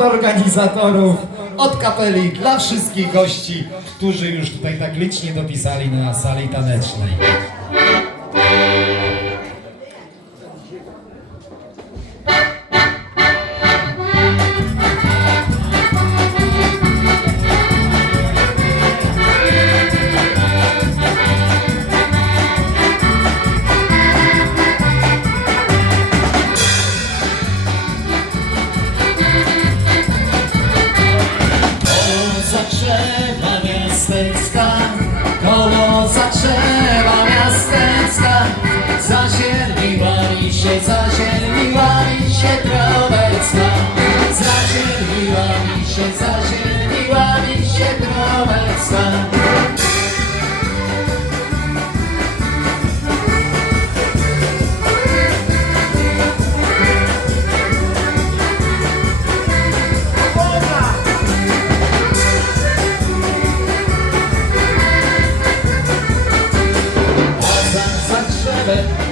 od organizatorów, od kapeli, dla wszystkich gości, którzy już tutaj tak licznie dopisali na sali tanecznej. Koło zakrzewa miasteczka, koło zakrzewa miasteczka, zazielniła mi się, zazielniła mi się drobecka, zazielniła mi się,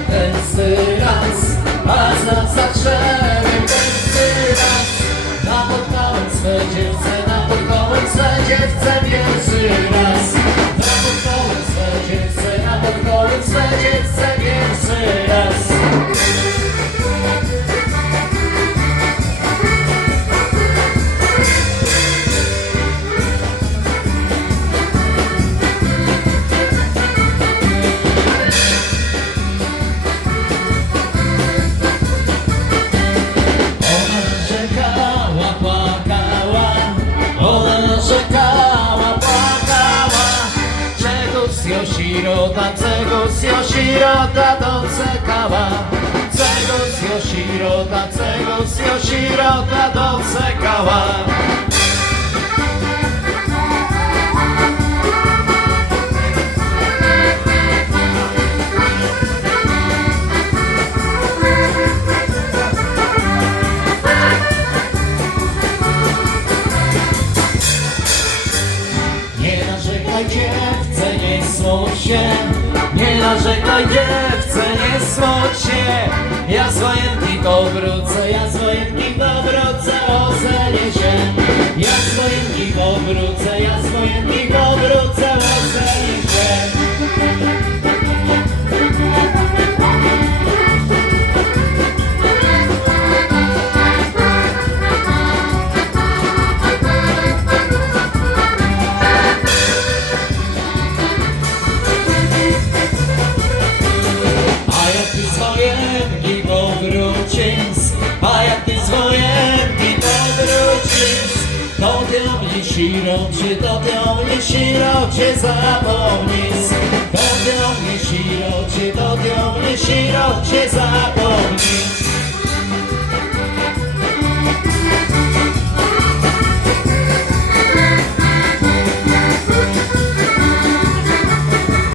Ten syrans, a za zaczęła czekała, płakała Czegoś się sirota, czegoś się sirota doczekała Czegoś się sirota, czegoś się sirota doczekała narzekaj dziewczę, nie smuć się. Nie narzekaj dziewczę, nie smuć się. Ja z wojennika wrócę, ja z wojennika wrócę, ocenię się. Ja z wojennika wrócę, ja z wojennika wrócę, ocenię sirocie, to ty o mnie sirocie zapomnij. To ty o mnie sirocie, zapomnij.